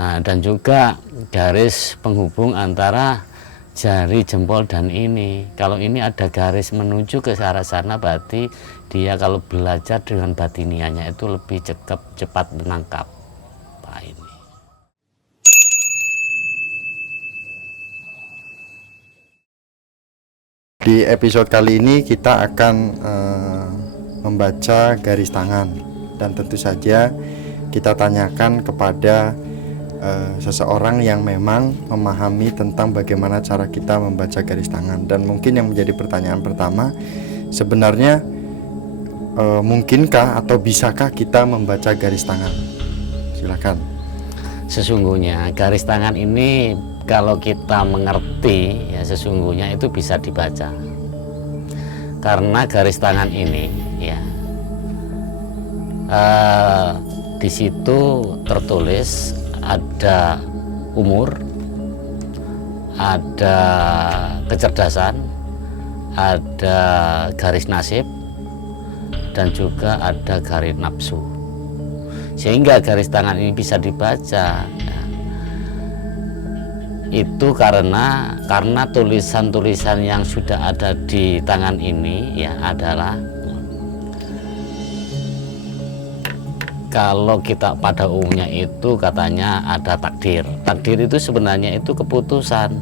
Dan juga garis penghubung antara jari jempol dan ini. Kalau ini ada garis menuju ke arah sana, berarti dia kalau belajar dengan batinianya itu lebih cepat menangkap. Nah, ini. Di episode kali ini kita akan membaca garis tangan, dan tentu saja kita tanyakan kepada seseorang yang memang memahami tentang bagaimana cara kita membaca garis tangan. Dan mungkin yang menjadi pertanyaan pertama, sebenarnya mungkinkah atau bisakah kita membaca garis tangan? Silakan. Sesungguhnya garis tangan ini kalau kita mengerti ya, sesungguhnya itu bisa dibaca. Karena garis tangan ini ya di situ tertulis ada umur, ada kecerdasan, ada garis nasib, dan juga ada garis nafsu. Sehingga garis tangan ini bisa dibaca ya, itu karena tulisan-tulisan yang sudah ada di tangan ini ya adalah, kalau kita pada umumnya itu katanya ada takdir. Takdir itu sebenarnya itu keputusan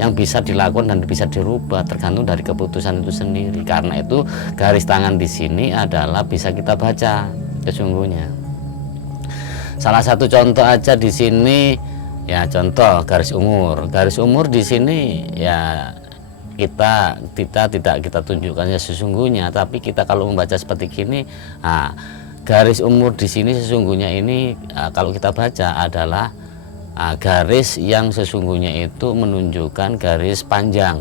yang bisa dilakukan dan bisa dirubah tergantung dari keputusan itu sendiri. Karena itu garis tangan di sini adalah bisa kita baca sesungguhnya. Salah satu contoh aja di sini ya, contoh garis umur. Garis umur di sini ya kita tidak kita tunjukkan ya sesungguhnya, tapi kita kalau membaca seperti gini, garis umur di sini sesungguhnya ini kalau kita baca adalah garis yang sesungguhnya itu menunjukkan garis panjang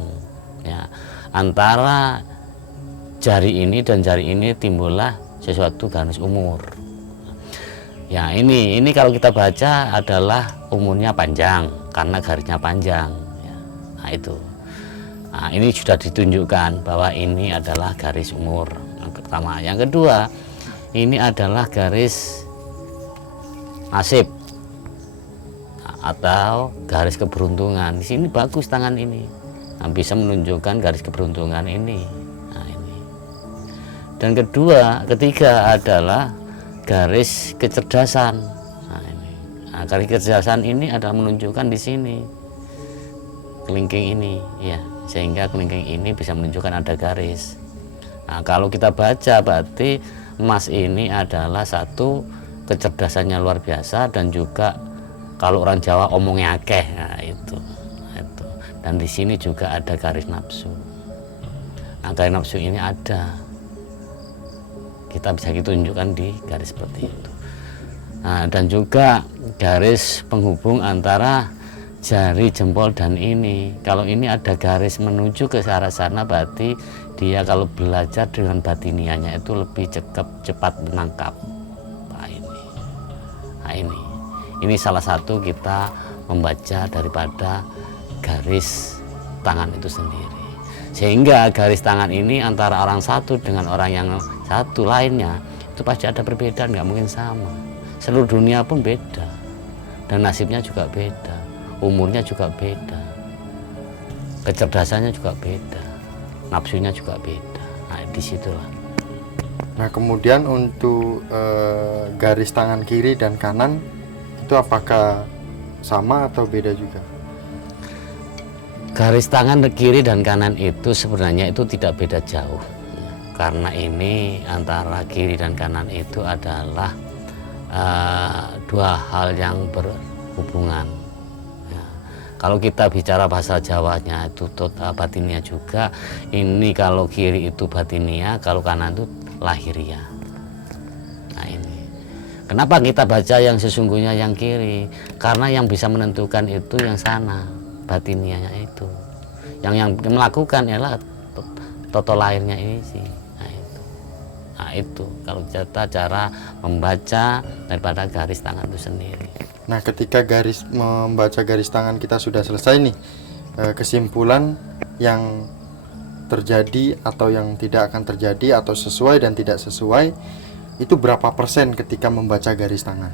ya, antara jari ini dan jari ini timbullah sesuatu garis umur ya. Ini kalau kita baca adalah umurnya panjang karena garisnya panjang ya. Itu ini sudah ditunjukkan bahwa ini adalah garis umur yang pertama. Yang kedua, ini adalah garis nasib atau garis keberuntungan. Di sini bagus tangan ini, bisa menunjukkan garis keberuntungan ini. Ini. Dan ketiga adalah garis kecerdasan. Ini. Garis kecerdasan ini adalah menunjukkan di sini kelingking ini, ya, sehingga kelingking ini bisa menunjukkan ada garis. Kalau kita baca berarti emas ini adalah satu kecerdasannya luar biasa, dan juga kalau orang Jawa omongnya akeh, itu. Dan di sini juga ada garis nafsu. Garis nafsu ini ada, kita bisa ditunjukkan di garis seperti itu. Dan juga garis penghubung antara jari jempol dan ini. Kalau ini ada garis menuju ke arah sana, berarti dia kalau belajar dengan batinianya itu lebih cepat menangkap. Ini salah satu kita membaca daripada garis tangan itu sendiri. Sehingga garis tangan ini antara orang satu dengan orang yang satu lainnya itu pasti ada perbedaan, nggak mungkin sama. Seluruh dunia pun beda, dan nasibnya juga beda, umurnya juga beda, kecerdasannya juga beda, nafsunya juga beda. Disitulah. Nah, kemudian untuk garis tangan kiri dan kanan itu apakah sama atau beda juga? Garis tangan kiri dan kanan itu sebenarnya itu tidak beda jauh, karena ini antara kiri dan kanan itu adalah dua hal yang berhubungan. Kalau kita bicara bahasa Jawanya itu batinia juga. Ini kalau kiri itu batinia, kalau kanan itu lahiria. Ini kenapa kita baca yang sesungguhnya yang kiri? Karena yang bisa menentukan itu yang sana, batinianya itu. Yang melakukan ialah toto lahirnya ini sih. Itu kalau kita cara membaca daripada garis tangan itu sendiri. Nah, ketika membaca garis tangan kita sudah selesai nih, kesimpulan yang terjadi atau yang tidak akan terjadi, atau sesuai dan tidak sesuai, itu berapa persen ketika membaca garis tangan?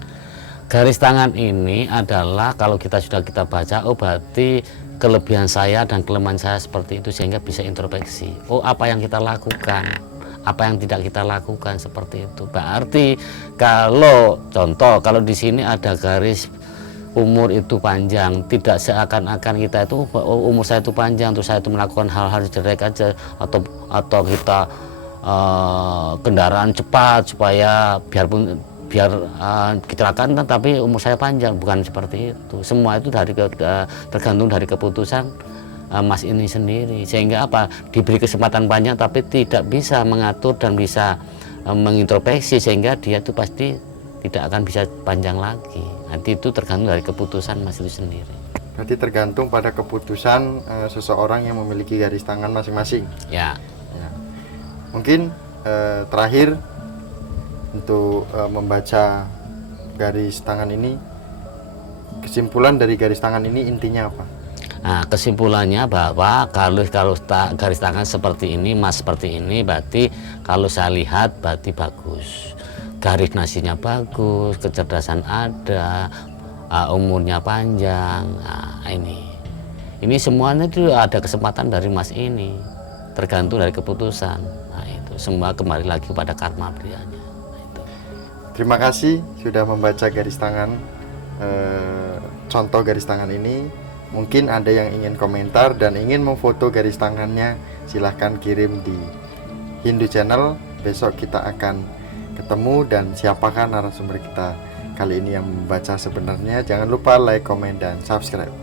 garis tangan ini adalah kalau kita baca, oh berarti kelebihan saya dan kelemahan saya seperti itu, sehingga bisa introspeksi. Oh, apa yang kita lakukan, apa yang tidak kita lakukan, seperti itu. Berarti kalau contoh, kalau di sini ada garis umur itu panjang, tidak seakan-akan kita itu umur saya itu panjang, terus saya itu melakukan hal-hal jelek aja, atau kita kendaraan cepat supaya biar kecelakaan, tapi umur saya panjang. Bukan seperti itu. Semua itu tergantung dari keputusan Mas ini sendiri. Sehingga apa, diberi kesempatan panjang tapi tidak bisa mengatur dan bisa mengintrospeksi, sehingga dia itu pasti tidak akan bisa panjang lagi. Nanti itu tergantung dari keputusan Mas itu sendiri. Berarti tergantung pada keputusan seseorang yang memiliki garis tangan masing-masing. Ya. Mungkin terakhir untuk membaca garis tangan ini, kesimpulan dari garis tangan ini intinya apa? Nah, kesimpulannya bahwa kalau garis tangan seperti ini, Mas seperti ini, berarti kalau saya lihat berarti bagus. Garis nasinya bagus, kecerdasan ada, umurnya panjang. Nah, ini semuanya itu ada kesempatan dari Mas ini, tergantung dari keputusan. Nah, itu semua kembali lagi pada karma prianya. Terima kasih sudah membaca garis tangan, contoh garis tangan ini. Mungkin ada yang ingin komentar dan ingin memfoto garis tangannya, silahkan kirim di Hindu Channel. Besok kita akan ketemu dan siapakah narasumber kita kali ini yang membaca sebenarnya. Jangan lupa like, komen, dan subscribe.